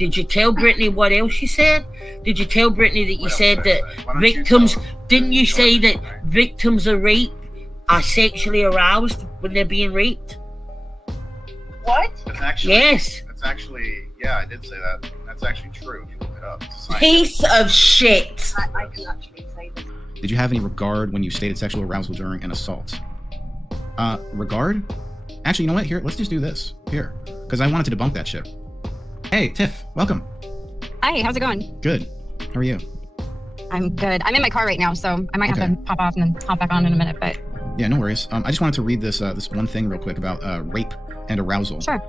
Did you tell Brittany what else you said? Did you tell Brittany that you said that victims, didn't you say that victims of rape are sexually aroused when they're being raped? What? Yes. That's actually, yeah, I did say that. That's actually true if you look it up. Piece of shit. I can actually say this. Did you have any regard when you stated sexual arousal during an assault? Regard? Actually, you know what? Here, let's just do this. Here. Because I wanted to debunk that shit. Hey, Tiff, welcome. Hi, how's it going? Good. How are you? I'm good. I'm in my car right now, so I might have to pop off and then hop back on in a minute, but... Yeah, no worries. I just wanted to read this this one thing real quick about rape and arousal. Sure.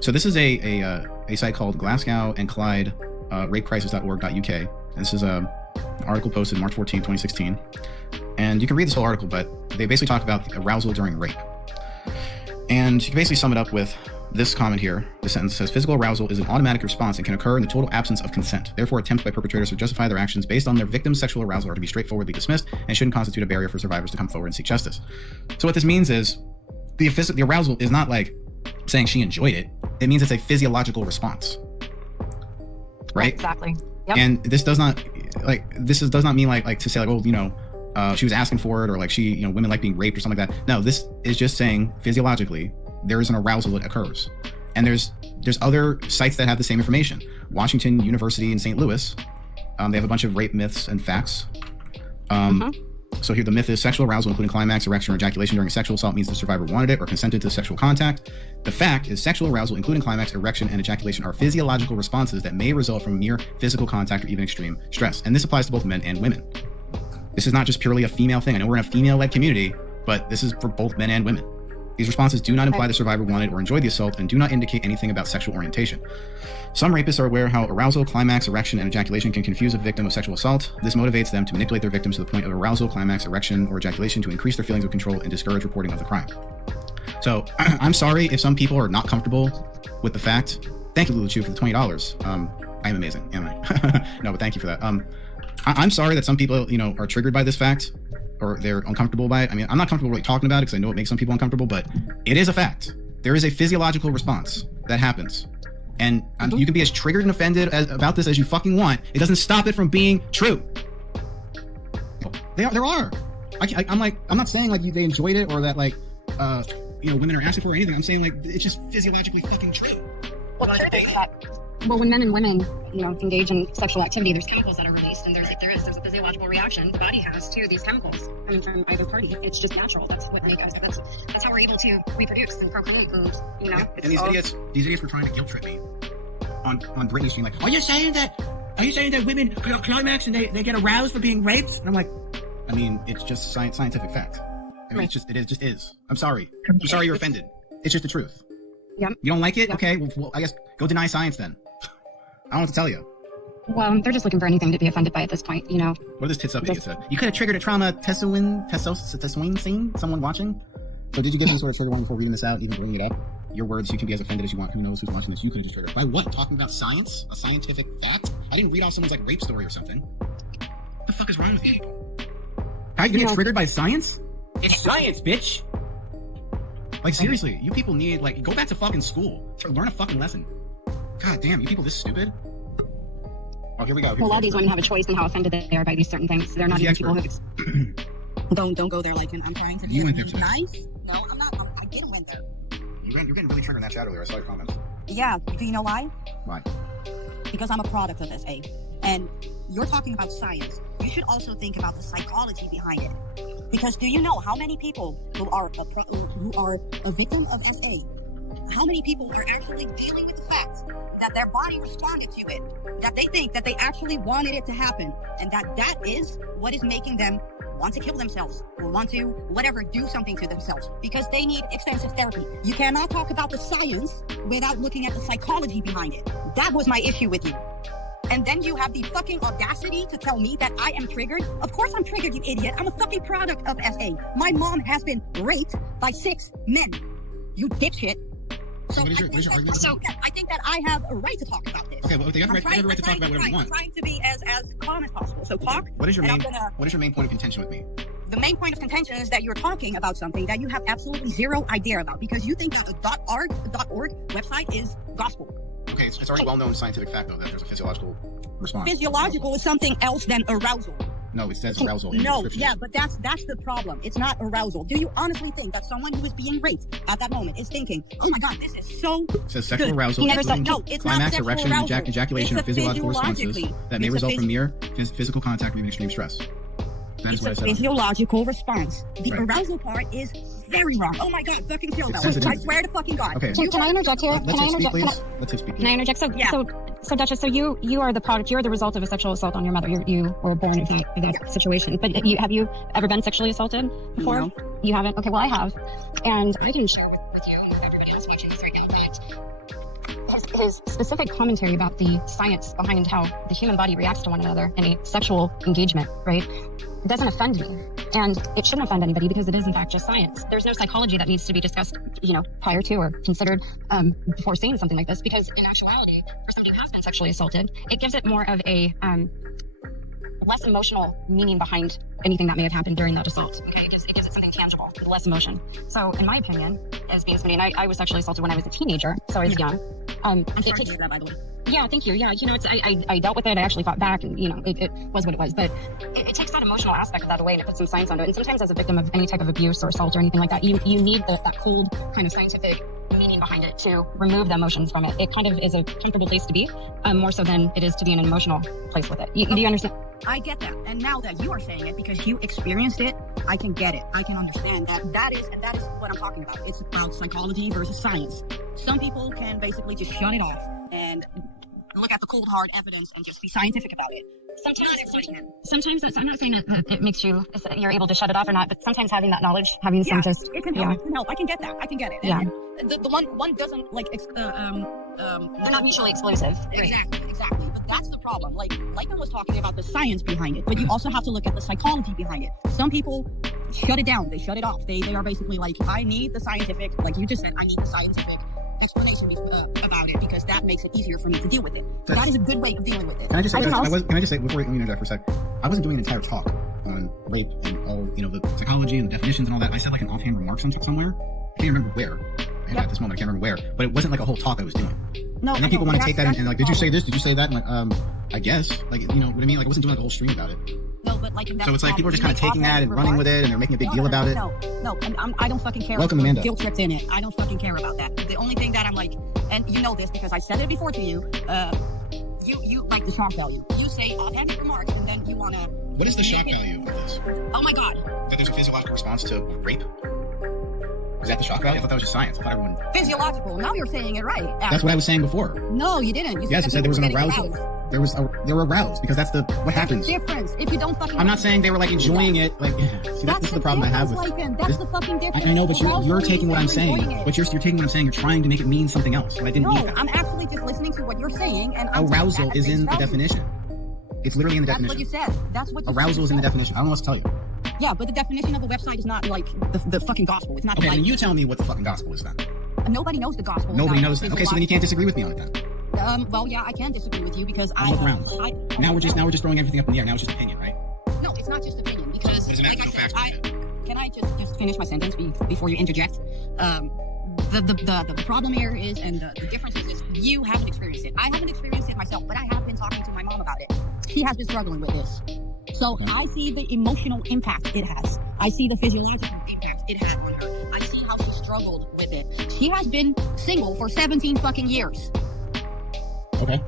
So this is a site called Glasgow and Clyde rapecrisis.org.uk. And this is an article posted March 14, 2016. And you can read this whole article, but they basically talk about arousal during rape. And you can basically sum it up with this comment here. The sentence says, physical arousal is an automatic response and can occur in the total absence of consent. Therefore, attempts by perpetrators to justify their actions based on their victim's sexual arousal are to be straightforwardly dismissed and shouldn't constitute a barrier for survivors to come forward and seek justice. So what this means is the arousal is not like saying she enjoyed it. It means it's a physiological response. Right? Exactly. Yep. And this does not does not mean like to say like, oh, you know, she was asking for it, or like she, you know, women like being raped or something like that. No, this is just saying physiologically there is an arousal that occurs. And there's other sites that have the same information. Washington University in St. Louis, they have a bunch of rape myths and facts. So here the myth is sexual arousal, including climax, erection, or ejaculation during a sexual assault means the survivor wanted it or consented to sexual contact. The fact is sexual arousal, including climax, erection, and ejaculation are physiological responses that may result from mere physical contact or even extreme stress. And this applies to both men and women. This is not just purely a female thing. I know we're in a female-led community, but this is for both men and women. These responses do not imply the survivor wanted or enjoyed the assault and do not indicate anything about sexual orientation. Some rapists are aware how arousal, climax, erection, and ejaculation can confuse a victim of sexual assault. This motivates them to manipulate their victims to the point of arousal, climax, erection, or ejaculation to increase their feelings of control and discourage reporting of the crime. So I'm sorry if some people are not comfortable with the fact. Thank you, Lulu Chu, for the $20. I am amazing, am I? No, but thank you for that. I'm sorry that some people, you know, are triggered by this fact, or they're uncomfortable by it. I mean, I'm not comfortable really talking about it because I know it makes some people uncomfortable, but it is a fact. There is a physiological response that happens. And you can be as triggered and offended about this as you fucking want. It doesn't stop it from being true. There are. I'm not saying like they enjoyed it or that like, you know, women are asking for anything. I'm saying like it's just physiologically fucking true. Well, when men and women, you know, engage in sexual activity, there's chemicals that are released, and there's a physiological reaction the body has to these chemicals. I mean, from either party, it's just natural. That's what makes us. That's how we're able to reproduce and procreate. And you know, and these idiots were trying to guilt trip me on Britney saying like, are you saying that women climax and they get aroused for being raped? And I'm like, I mean, it's just scientific fact. I mean, right. it just is. I'm sorry you're offended. It's just the truth. Yep. You don't like it? Yep. Okay, well, I guess go deny science then. I don't know what to tell you. Well, they're just looking for anything to be offended by at this point, you know. What are those tits up idiots say? You could have triggered a trauma tessoing scene, someone watching. So did you get some sort of trigger warning before reading this out, even bringing it up? Your words, you can be as offended as you want. Who knows who's watching this? You could have just triggered. By what? Talking about science? A scientific fact? I didn't read off someone's like rape story or something. What the fuck is wrong with you people? How you get triggered by science? It's science, bitch! Like seriously, you people need like go back to fucking school. Learn a fucking lesson. God damn, you people this stupid? Oh, here we go. Well, a lot of these women have a choice in how offended they are by these certain things. They're not even people who... Don't go there, like, I'm trying to be nice. No, I'm not. I didn't went there. You're getting really triggered in that chat earlier. I saw your comments. Yeah, do you know why? Why? Because I'm a product of SA. And you're talking about science. You should also think about the psychology behind it. Because do you know how many people who are a victim of SA, how many people are actually dealing with the fact that their body responded to it, that they think that they actually wanted it to happen, and that is what is making them want to kill themselves or want to whatever do something to themselves because they need extensive therapy. You cannot talk about the science without looking at the psychology behind it. That was my issue with you. And then you have the fucking audacity to tell me that I am triggered. Of course I'm triggered, you idiot. I'm a fucking product of SA. My mom has been raped by 6 men. You dipshit. So what is your argument? I think that I have a right to talk about this. Okay, well, you have a right to talk about whatever you want. I'm trying to be as calm as possible. So talk. What is your main point of contention with me? The main point of contention is that you're talking about something that you have absolutely zero idea about because you think that the .org website is gospel. Okay, it's already well-known scientific fact, though, that there's a physiological response. Physiological is something else than arousal. No, it says arousal in the No, description. yeah, but that's the problem. It's not arousal. Do you honestly think that someone who is being raped at that moment is thinking, oh my God, this is so It says sexual good. arousal, He never said, including no, it's not climax, sexual erection, arousal. ejaculation, or It's a physiological responses physiologically- that may it's a result phys- from mere physical contact or even extreme stress. That is It's what I a said. physiological response. The Right. arousal part is very wrong. Oh my God, fucking kill that. sensitive. I swear to fucking God. Okay. Can I interject here? Let Can I him speak, interject? please. Let him speak. Can I interject? So, Yeah. so Duchess, so you are the product. You're the result of a sexual assault on your mother. You were born into that situation. But have you ever been sexually assaulted before? No. You haven't. Okay, well, I have, and I can share with you and with everybody else watching this right now that his specific commentary about the science behind how the human body reacts to one another in a sexual engagement, right, doesn't offend me. And it shouldn't offend anybody because it is in fact just science. There's no psychology that needs to be discussed, prior to or considered before saying something like this, because in actuality, for somebody who has been sexually assaulted, it gives it more of a less emotional meaning behind anything that may have happened during that assault. Okay, it gives it something tangible, with less emotion. So in my opinion, as being somebody, and I was sexually assaulted when I was a teenager, so I was young. I'm it sorry to takes hear that, by the way. Yeah, thank you. Yeah, it's I dealt with it. I actually fought back, and it was what it was. But it takes that emotional aspect of that away, and it puts some science onto it. And sometimes, as a victim of any type of abuse or assault or anything like that, you need that cold kind of scientific meaning behind it to remove the emotions from it. It kind of is a comfortable place to be, more so than it is to be in an emotional place with it. Do you understand? I get that. And now that you are saying it, because you experienced it, I can get it. I can understand that. That is what I'm talking about. It's about psychology versus science. Some people can basically just shut it off and look at the cold hard evidence and just be scientific about it. Sometimes that's, I'm not saying that it makes you're able to shut it off or not, but sometimes having that knowledge, having some just, it can help. yeah. It can help. I can get that. I can get it. Yeah. And the one doesn't like They're not mutually exclusive. Exactly. But that's the problem. Like Lycan was talking about the science behind it, but you also have to look at the psychology behind it. Some people shut it down. They shut it off. They are basically like, I need the scientific, like you just said, I need the scientific explanation about it because that makes it easier for me to deal with it. That is a good way of dealing with it. Can I just say before you interject for a sec? I wasn't doing an entire talk on rape and all, the psychology and the definitions and all that. I said like an offhand remark somewhere. I can't remember where. At this moment, I can't remember where. But it wasn't like a whole talk I was doing. No, and then people want to take that and like, did you say this? Did you say that? And like, I guess. Like, you know what I mean? Like, I wasn't doing like a whole stream about it. No, but like, So it's like people are just kind of taking that and running with it, and they're making a big deal about it. No, I don't fucking care. Welcome, Amanda. Guilt tripped in it. I don't fucking care about that. The only thing that I'm like, and you know this because I said it before to you. You like the shock value. You say offhanded remarks, and then you wanna. What is the shock value of this? Oh my God. That there's a physiological response to rape? Is that the shock value? I thought that was just science. I thought everyone. Physiological. Now you're saying it right. That's what I was saying before. No, you didn't. You Yes, I said there was an people were arousal. getting They were aroused because that's what happens. There's a difference. If you don't fucking. I'm not saying they were like enjoying it. Like, see, this is the problem I have with. That's the fucking difference. I know, but you're Arousal taking what I'm means you're saying. enjoying it. But you're taking what I'm saying. You're trying to make it mean something else. I didn't No, mean that. I'm actually just listening to what you're saying, and I'm Arousal is in the definition. It's literally in the That's definition. what you said. That's what you Arousal is in the definition. I don't know what to tell you. Yeah, but the definition of a website is not like the fucking gospel. It's not Okay, like then you tell me what the fucking gospel is then. Nobody knows the gospel. Nobody knows that. Okay, so then you can't disagree with me on it then. Well, yeah, I can disagree with you because Look around. Now we're just throwing everything up in the air. Now it's just opinion, right? No, it's not just opinion because, Isn't it? like I No said, facts. can I just finish my sentence before you interject? The problem here is, and the difference is you haven't experienced it. I haven't experienced it myself, but I have been talking to my mom about it. She has been struggling with this. So Okay. I see the emotional impact it has. I see the physiological impact it had on her. I see how she struggled with it. She has been single for 17 fucking years. Okay.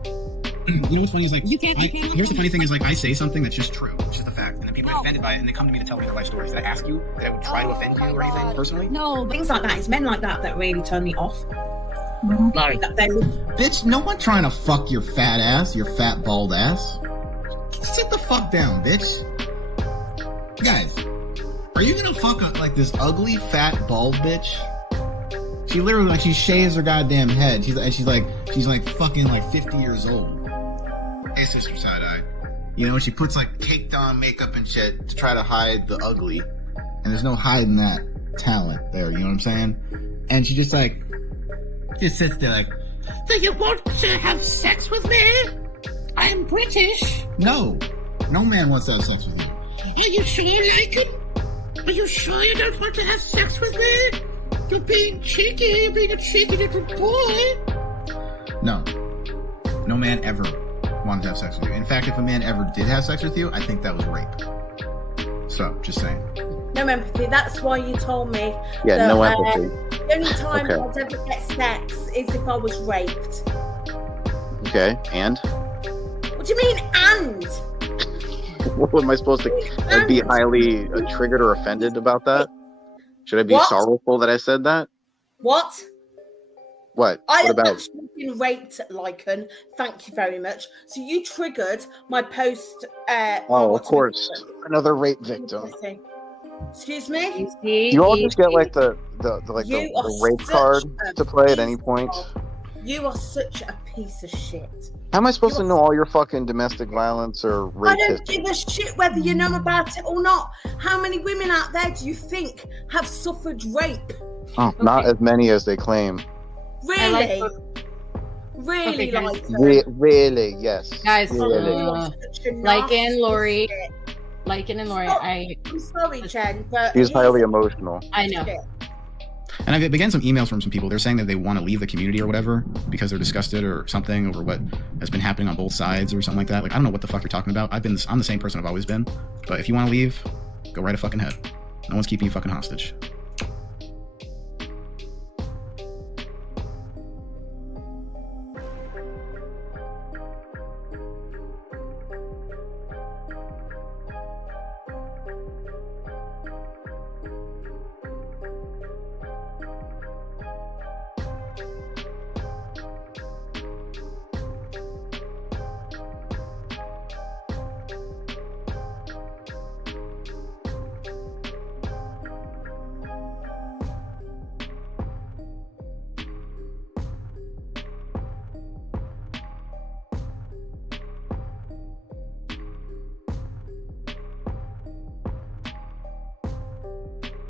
You know what's funny is like, You can't here's the funny thing is like, I say something that's just true. It's just a fact. And then people get offended by it and they come to me to tell me their life stories. Did I ask you that I would try to offend you or anything personally? No, but Things like that. It's men like that really turn me off. Larry. That they Bitch, no one trying to fuck your fat ass, your fat bald ass. Sit the fuck down, bitch. Guys, are you gonna fuck like this ugly fat bald bitch? She literally like she shaves her goddamn head. She's like fucking like 50 years old. Hey sister side eye. You know, she puts like caked on makeup and shit to try to hide the ugly. And there's no hiding that talent there, you know what I'm saying? And she just sits there like, Do you want to have sex with me? I'm British. no man wants to have sex with you. Are you sure, Lycan? Are you sure you don't want to have sex with me? You're being cheeky. You're being a cheeky little boy. No. No man ever wanted to have sex with you. In fact, if a man ever did have sex with you, I think that was rape. So, just saying. No empathy. That's why you told me. Yeah, that, no empathy. The only time Okay. I'd ever get sex is if I was raped. Okay, and What do you mean, and? what am I supposed to be highly triggered or offended about that? Should I be What? sorrowful that I said that? What? What? I What have about? actually been raped, Lycan. Thank you very much. So you triggered my post. Oh, of course, another rape victim. Excuse me? You all just get like the You are rape such card a to play at any piece point. You are such a piece of shit. How am I supposed to know all your fucking domestic violence or rape I don't history? give a shit whether you know about it or not. How many women out there do you think have suffered rape? Oh, not as many as they claim. Really? Really, Okay, guys. like Really, yes. Guys, Really. Lycan, Lori, Lycan and Lori, I'm sorry, Jen, but She's highly emotional. I know. And I've been some emails from some people. They're saying that they want to leave the community or whatever because they're disgusted or something over what has been happening on both sides or something like that. Like, I don't know what the fuck you're talking about. I'm the same person I've always been. But if you want to leave, go right a fucking head. No one's keeping you fucking hostage.